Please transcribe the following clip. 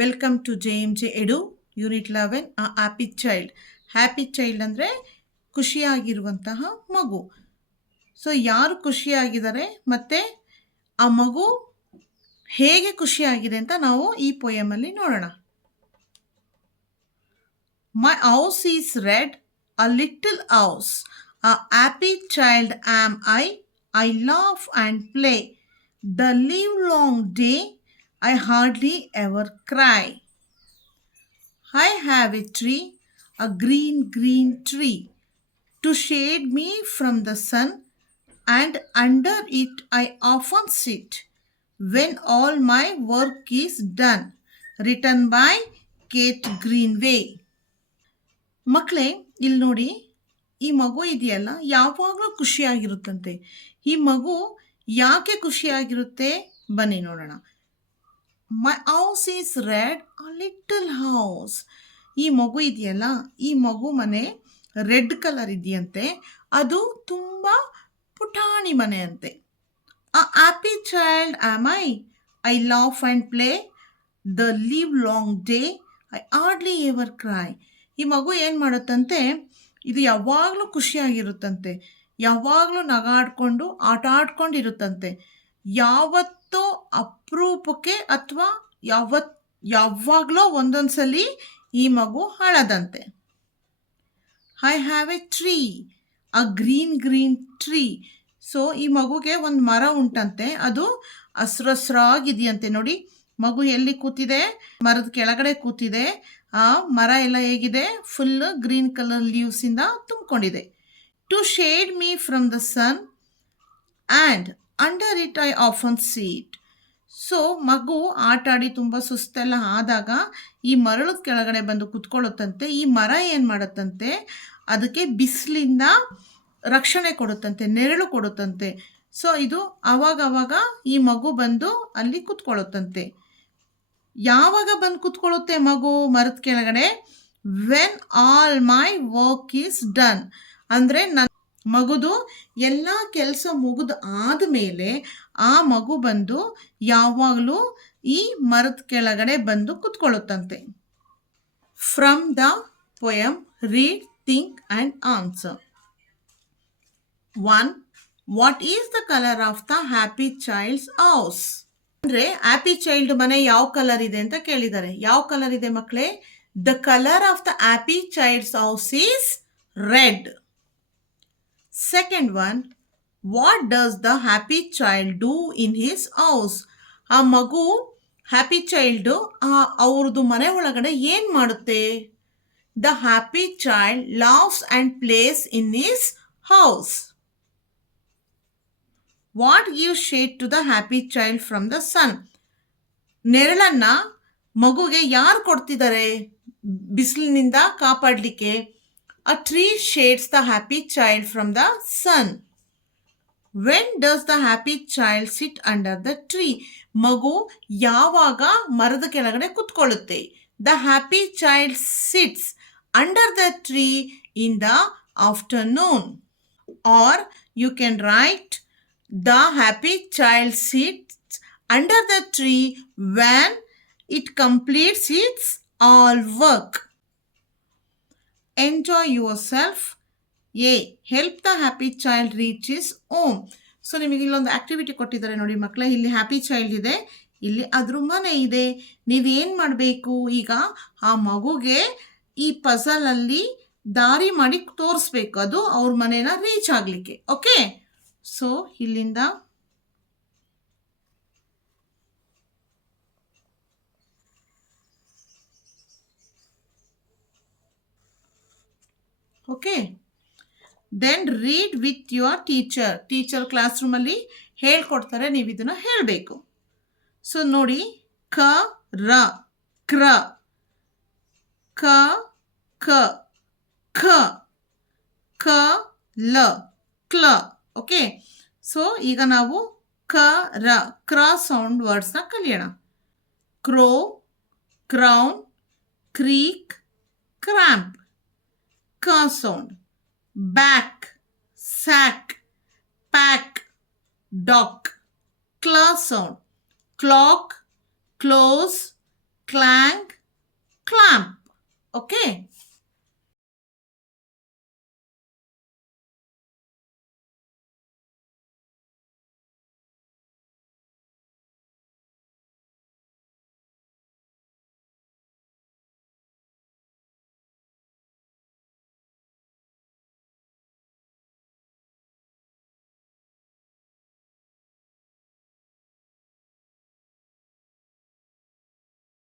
Welcome to JMJ edu unit 11 happy child. Happy child ಅಂದರೆ ಖುಷಿಯಾಗಿರುವಂತಹ ಮಗು. ಸೊ ಯಾರು ಖುಷಿಯಾಗಿದ್ದಾರೆ ಮತ್ತು ಆ ಮಗು ಹೇಗೆ ಖುಷಿಯಾಗಿದೆ ಅಂತ ನಾವು ಈ ಪೊಯಮಲ್ಲಿ ನೋಡೋಣ. My house is red, a little house, a happy child am I laugh and play, the live long day I hardly ever cry. I have a tree, a green, green tree, to shade me from the sun, and under it I often sit when all my work is done. Written by Kate Greenway. ಮಕ್ಕಳೇ, ಇಲ್ಲಿ ನೋಡಿ, ಈ ಮಗು ಇದೆಯಲ್ಲ ಯಾವಾಗಲೂ ಖುಷಿಯಾಗಿರುತ್ತಂತೆ. ಈ ಮಗು ಯಾಕೆ ಖುಷಿಯಾಗಿರುತ್ತೆ ಬನ್ನಿ ನೋಡೋಣ. My house is red, a little house. ಈ ಮಗು ಇದೆಯಲ್ಲ, ಈ ಮಗು ಮನೆ ರೆಡ್ ಕಲರ್ ಇದೆಯಂತೆ. ಅದು ತುಂಬ ಪುಟಾಣಿ ಮನೆ ಅಂತೆ. A happy child am I laugh and play, the live long day I hardly ever cry. ಈ ಮಗು ಏನು ಮಾಡುತ್ತಂತೆ, ಇದು ಯಾವಾಗಲೂ ಖುಷಿಯಾಗಿರುತ್ತಂತೆ, ಯಾವಾಗಲೂ ನಗಾಡ್ಕೊಂಡು ಆಟ ಆಡ್ಕೊಂಡಿರುತ್ತಂತೆ. ಯಾವತ್ತೋ ಅಪರೂಪಕ್ಕೆ ಅಥವಾ ಯಾವಾಗಲೋ ಒಂದೊಂದು ಸಲ ಈ ಮಗು ಅಳದಂತೆ. I have a tree, a green green tree. So ಈ ಮಗುಗೆ ಒಂದು ಮರ ಉಂಟಂತೆ, ಅದು ಹಸ್ರಾಗಿದೆಯಂತೆ. ನೋಡಿ, ಮಗು ಎಲ್ಲಿ ಕೂತಿದೆ, ಮರದ ಕೆಳಗಡೆ ಕೂತಿದೆ. ಆ ಮರ ಎಲ್ಲ ಹೇಗಿದೆ, ಫುಲ್ ಗ್ರೀನ್ ಕಲರ್ ಲೀವ್ಸಿಂದ ತುಂಬಿಕೊಂಡಿದೆ. To shade me from the sun and under it I often sit. So ಮಗು ಆಟ ಆಡಿ ತುಂಬ ಸುಸ್ತೆಲ್ಲ ಆದಾಗ ಈ ಮರಳದ ಕೆಳಗಡೆ ಬಂದು ಕುತ್ಕೊಳ್ಳುತ್ತಂತೆ. ಈ ಮರ ಏನು ಮಾಡುತ್ತಂತೆ, ಅದಕ್ಕೆ ಬಿಸಿಲಿಂದ ರಕ್ಷಣೆ ಕೊಡುತ್ತಂತೆ, ನೆರಳು ಕೊಡುತ್ತಂತೆ. ಸೊ ಇದು ಆವಾಗ ಈ ಮಗು ಬಂದು ಅಲ್ಲಿ ಕುತ್ಕೊಳ್ಳುತ್ತಂತೆ. ಯಾವಾಗ ಬಂದು ಕುತ್ಕೊಳ್ಳುತ್ತೆ ಮಗು ಮರದ ಕೆಳಗಡೆ? When all my work is done. ಅಂದರೆ ನನ್ನ ಮಗುದು ಎಲ್ಲ ಕೆಲಸ ಮುಗಿದು ಆದಮೇಲೆ ಆ ಮಗು ಬಂದು ಯಾವಾಗಲೂ ಈ ಮರದ ಕೆಳಗಡೆ ಬಂದು ಕುತ್ಕೊಳ್ಳುತ್ತಂತೆ. From the poem read, think and answer. 1. What is the colour of the happy child's house? ಅಂದರೆ ಹ್ಯಾಪಿ ಚೈಲ್ಡ್ ಮನೆ ಯಾವ ಕಲರ್ ಇದೆ ಅಂತ ಕೇಳಿದ್ದಾರೆ. ಯಾವ ಕಲರ್ ಇದೆ ಮಕ್ಕಳೇ? The colour of the happy child's house is red. Second one, what does the happy child do in his house? ಆ ಮಗು ಹ್ಯಾಪಿ ಚೈಲ್ಡು ಅವ್ರದ್ದು ಮನೆ ಒಳಗಡೆ ಏನು ಮಾಡುತ್ತೆ? The happy child lives and plays in his house. What give shade to the happy child from the sun? ನೆರಳನ್ನು ಮಗುಗೆ ಯಾರು ಕೊಡ್ತಿದ್ದಾರೆ ಬಿಸಿಲಿನಿಂದ ಕಾಪಾಡಲಿಕ್ಕೆ? A tree shades the happy child from the sun. When does the happy child sit under the tree? ಮಗು ಯಾವಾಗ ಮರದ ಕೆಳಗಡೆ ಕುತ್ಕೊಳ್ಳುತ್ತೆ? The happy child sits under the tree in the afternoon. Or you can write, the happy child sits under the tree when it completes its all work. Enjoy yourself. A. Help the happy child reach his home. So ನಿಮಗೆ ಇಲ್ಲೊಂದು activity ಕೊಟ್ಟಿದ್ದಾರೆ ನೋಡಿ ಮಕ್ಕಳೇ. ಇಲ್ಲಿ happy child ಇದೆ, ಇಲ್ಲಿ ಅದ್ರ ಮನೆ ಇದೆ. ನೀವೇನು ಮಾಡಬೇಕು ಈಗ, ಆ ಮಗುಗೆ ಈ ಪಝಲಲ್ಲಿ ದಾರಿ ಮಾಡಿ ತೋರಿಸ್ಬೇಕು, ಅದು ಅವ್ರ ಮನೇನ ರೀಚ್ ಆಗಲಿಕ್ಕೆ. ಓಕೆ, ಸೊ ಇಲ್ಲಿಂದ okay, then read with your teacher. Teacher class ರೂಮಲ್ಲಿ ಹೇಳ್ಕೊಡ್ತಾರೆ, ನೀವು ಇದನ್ನು ಹೇಳಬೇಕು. ಸೊ ನೋಡಿ, ಕ ರ ಕ್ರ, ಕ ಕ ಖ, ಕ ಲ ಕ್ಲ. ಓಕೆ, ಸೊ ಈಗ ನಾವು ಕ ರ ಕ್ರಾಸ್ ಸೌಂಡ್ ವರ್ಡ್ಸ್ನ ಕಲಿಯೋಣ. ಕ್ರೋ, ಕ್ರೌನ್, ಕ್ರೀಕ್, cramp. Ka sound. Back, sack, pack, dock. Cla sound. Clock, close, clang, clamp. Okay.